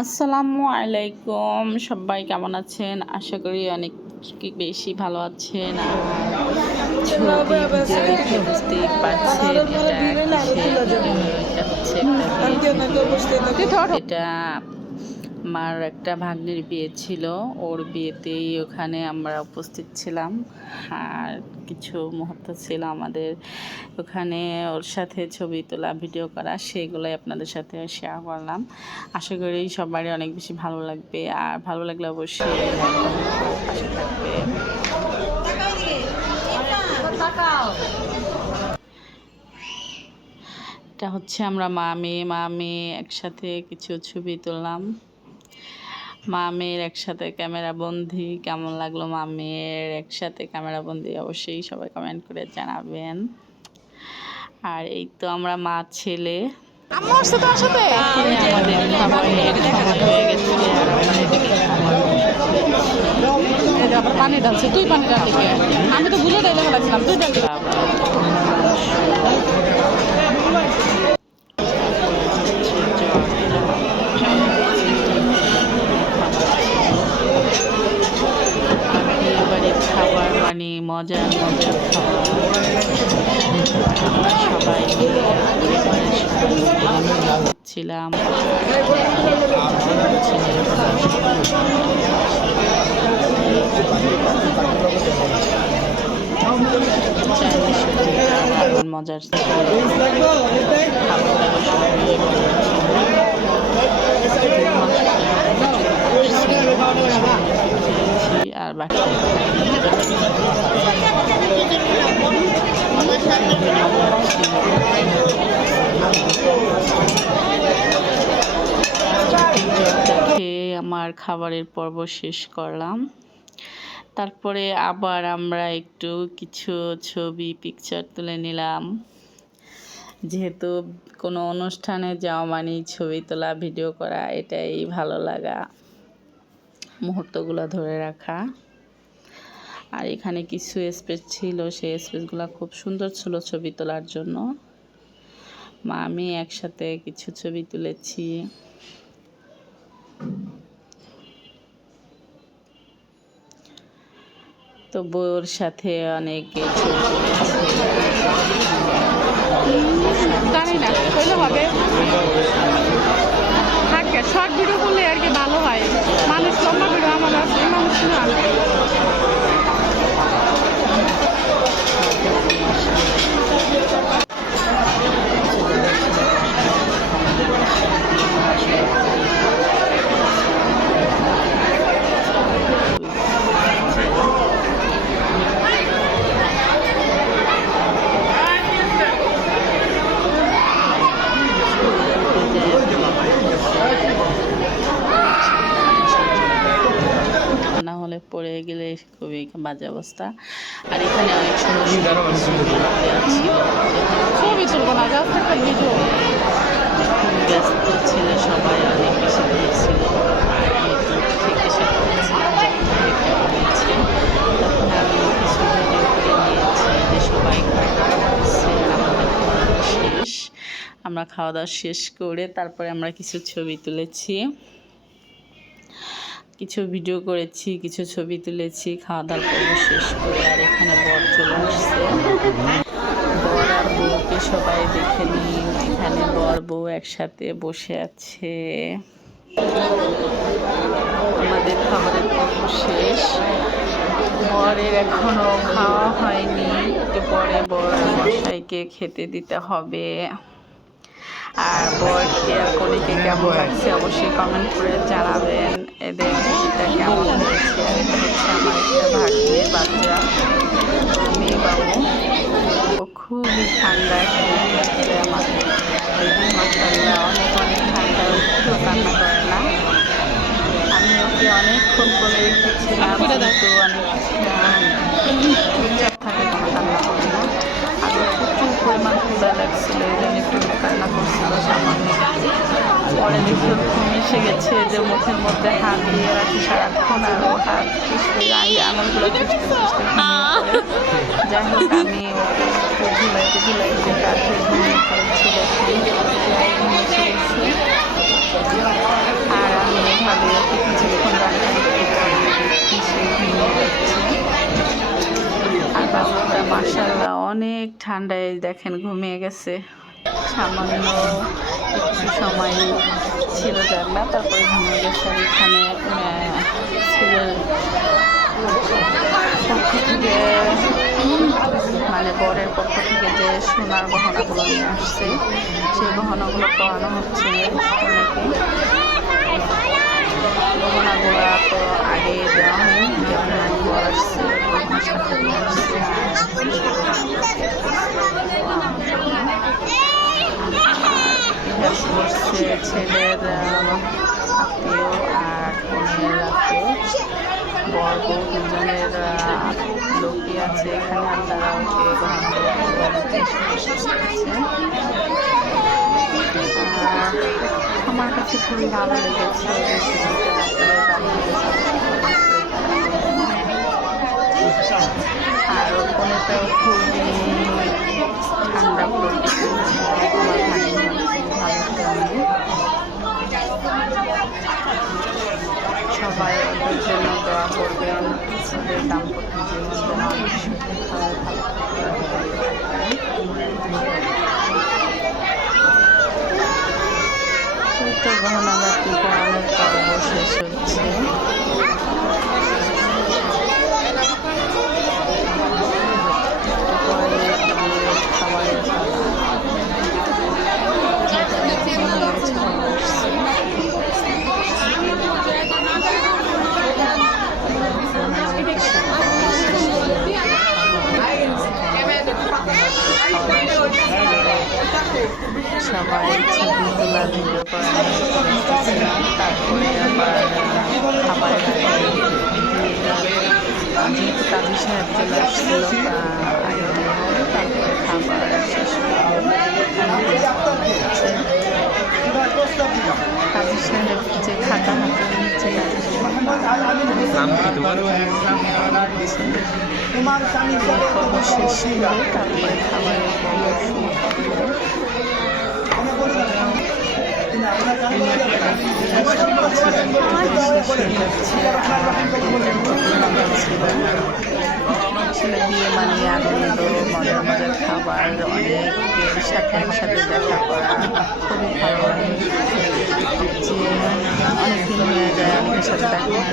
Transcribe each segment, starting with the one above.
আসসালামু আলাইকুম, সবাই কেমন আছেন? আশা করি অনেক বেশি ভালো আছেন। আর ছবি ভিডিও দেখে বুঝতেই পারছেন এটা কিসের ভিডিও। এটা হচ্ছে এটা আমার একটা ভাগ্নির বিয়ে ছিল, ওর বিয়েতেই ওখানে আমরা উপস্থিত ছিলাম। আর কিছু মুহূর্ত ছিল আমাদের ওখানে ওর সাথে ছবি তোলা, ভিডিও করা, সেগুলোই আপনাদের সাথে শেয়ার করলাম। আশা করি সবারই অনেক বেশি ভালো লাগবে। আর ভালো লাগলে অবশ্যই পাশে থাকবে। এটা হচ্ছে আমরা মা মেয়ে একসাথে কিছু ছবি তুললাম। মা মেয়ের একসাথে ক্যামেরা বন্দি কেমন লাগলো? মা মেয়ের একসাথে ক্যামেরা বন্দি অবশ্যই সবাই কমেন্ট করে জানাবেন। আর এই তো আমরা মা ছেলে আমাদের খাবারের সময় হয়ে গেছে। আবার পানি ঢালছে, তুই পানি ঢাললি, আমি তো ভুলে ডাইলে লাগছিলাম, তুই ঢাললি। খাবার মানে মজার খাবার, আমরা সবাই ছিলাম। মজার আর বাকি খেয়ে আমার খাবারের পর্ব শেষ করলাম। তারপরে আবার আমরা একটু কিছু ছবি পিকচার তুলে নিলাম। যেহেতু কোনো অনুষ্ঠানে যাওয়া মানে ছবি তোলা, ভিডিও করা, এটাই ভালো লাগা, মুহূর্তগুলো ধরে রাখা। আর এখানে কিছু স্পেস ছিল, সেই স্পেসগুলো খুব সুন্দর ছিল ছবি তোলার জন্য। মা আমি একসাথে কিছু ছবি তুলেছি। তো বউর সাথে অনেকে ছবি জানি না করলে হবে, থাকে শর্ট ভিডিও করলে আর কি ভালো হয়। মানুষ লম্বা ভিডিও আমার মানুষ না। পড়ে গেলে খুবই বাজে অবস্থা। আর এখানে অনেক সুন্দর ছবি তুলবো না, ব্যস্ত ছিল সবাই, অনেক বেশি ভিড় ছিল। আর ইউটিউব থেকে সব নিয়েছে, তখন আমি কিছু ভিডিও করে নিয়েছি যে সবাই শেষ। আমরা খাওয়া দাওয়া শেষ করে তারপরে আমরা কিছু ছবি তুলেছি, কিছু ভিডিও করেছি, কিছু ছবি তুলেছি খাওয়া দাওয়ার পর্ব শেষ করে। আর এখানে বর চলে আসছে, বর আর বউকে সবাই দেখে নিই। এখানে বর বউ একসাথে বসে আছে। আমাদের খাবারের পর্ব শেষ, বরের এখনো খাওয়া হয়নি, একটু পরে বর মশাইকে খেতে দিতে হবে। আর বরকে আর কলিকে কেমন লাগছে অবশ্যই কমেন্ট করে জানাবেন। এদের এটা কেমন হয়েছে। আর এটা হচ্ছে আমার একটা ভাগ্নের বাচ্চা, মেয়ে বাবু। ও খুবই ঠান্ডা খেলতে আমার মাশাআল্লাহ, অনেক ঠান্ডা, একটু কান্না করে না। আমি ওকে অনেকক্ষণ করে রেখেছিলাম, কিন্তু চুপচাপ থাকে, কোনো কান্না করে না। আর প্রচুর পরিমাণ ক্ষুধা লাগছিল, এই জন্য একটু কান্না করছিল সামান্য। পরে দেখি ঘুম এসে গেছে, যে মুখের মধ্যে হাত দিয়ে রাখি সারাক্ষণ, আর ও হাত আঙুলগুলো চুষতে চুষতে ঘুমিয়ে পড়ে। যাই হোক, আমি ওকে একটু ঝুলাইতে কাঁধে ঘুমিয়ে পড়েছিল, ঘুমিয়ে এসে গেছি। আর ঠান্ডায় দেখেন ঘুমিয়ে গেছে। সামান্য একটু সময় ছিল জানলা, তারপরে ঘুমিয়ে গেছে। আর এখানে ছেলের পক্ষ থেকে মানে বরের পক্ষ থেকে যে সোনার গহনাগুলো নিয়ে আসছে, সেই গহনাগুলো পরানো হচ্ছে অনেকে। গহনাগুলো তো আগে দেওয়া হয়নি, যখন বর আসছে গহনার সাথে নিয়ে আসছে। করছে ছেলের আত্মীয় আর বোনের আত্মীয়, বর বউ দুজনের লোকই আছে এখানে। আর তারা ওকে আমার কাছে খুবই ভালো লেগেছে। আর ওখানেটাও খুবই ঠান্ডা পড়ছে, সবাই ওদের জন্য দোয়া করবেন, ওদের দাম্পত্য জীবন অনেক সুখভাবে তো গহনাগাটি পরানোর পর্ব শেষ হচ্ছে। খাবারের সবাই ছবি তোলা ভিডিও করা তারপরে আবার খাবারের যেহেতু কাজী সাহেব চলে আসছিল আগে তারপরে খাবার শেষ কাজী সাহেব যে খাতা হাতে নিচ্ছে শেষ করে তারপরে খাবারের আসলে বিয়ে মানে আনন্দ, মজার মজার খাবার, অনেকের সাথে একসাথে দেখা করা খুবই ভালো লাগে। যে অনেকদিন হয়ে যায় আমাদের সাথে দেখা হয়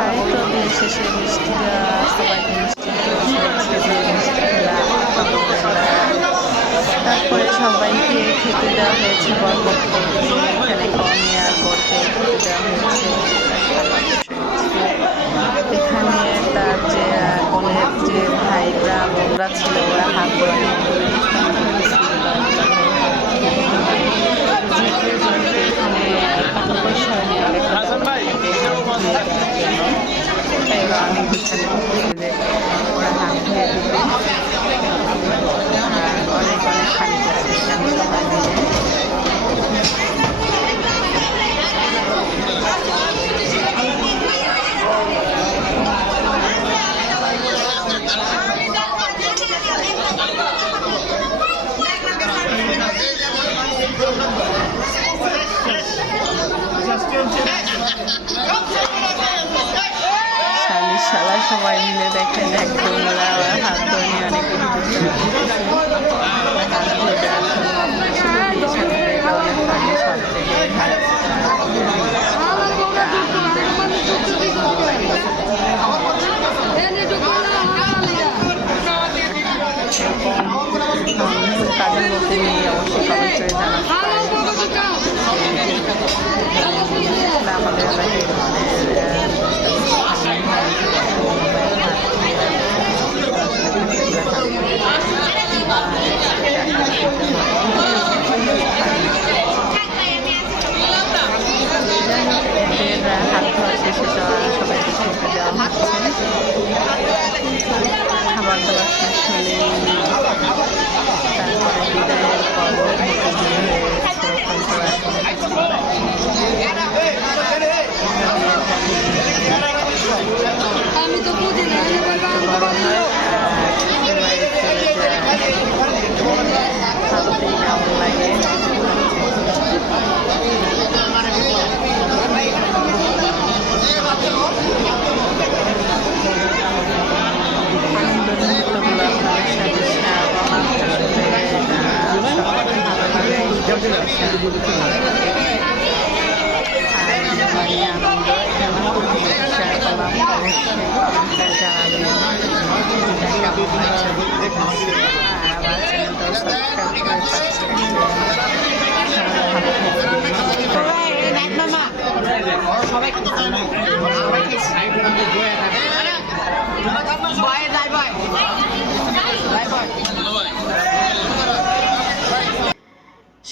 আর তো দিন শেষে মিষ্টিরা সবাইকে তারপরে সবাইকে খেতে দেওয়া হয়েছে বরপক্ষ থেকে। এখানে কনে আর বরকে খেতে দেওয়া হয়েছে। এখানে তার যে বোনের যে ভাইরা বোনরা ছিল ওরা হাত ধরে এখানে টাকা পয়সা নিয়ে অনেক আমি ওরা হাত ধুয়ে দিবে। অনেক অনেক খানি করছে এখানে সবাই মিলে। শালা সবাই মিলে দেখেন একদম হাত ধরে অনেক কাজের মধ্যে নিয়ে অবশ্যই কমেন্ট করে জানাতে আমাদের এলাকায়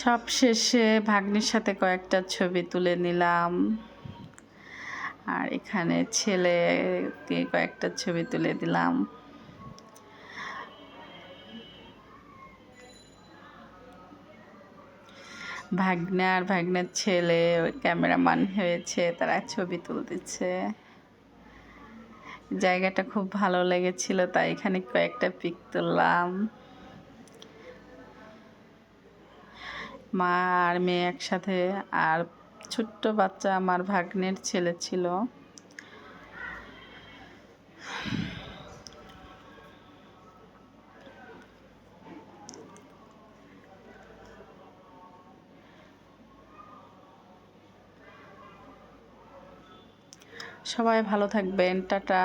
সব শেষে ভাগ্নির সাথে কয়েকটা ছবি তুলে নিলাম, আর এখানে ছেলেকে কয়েকটা ছবি তুলে দিলাম। ভাগ্নে আর ভাগ্নের ছেলে ক্যামেরাম্যান হয়েছে, তারা ছবি তুলতেছে। জায়গাটা খুব ভালো লেগেছিল, তাই এখানে কয়েকটা পিক তুললাম। মা আর মেয়ে একসাথে, আর ছোট্ট বাচ্চা আমার ভাগ্নের ছেলে ছিল। সবাই ভালো থাকবেন, টাটা।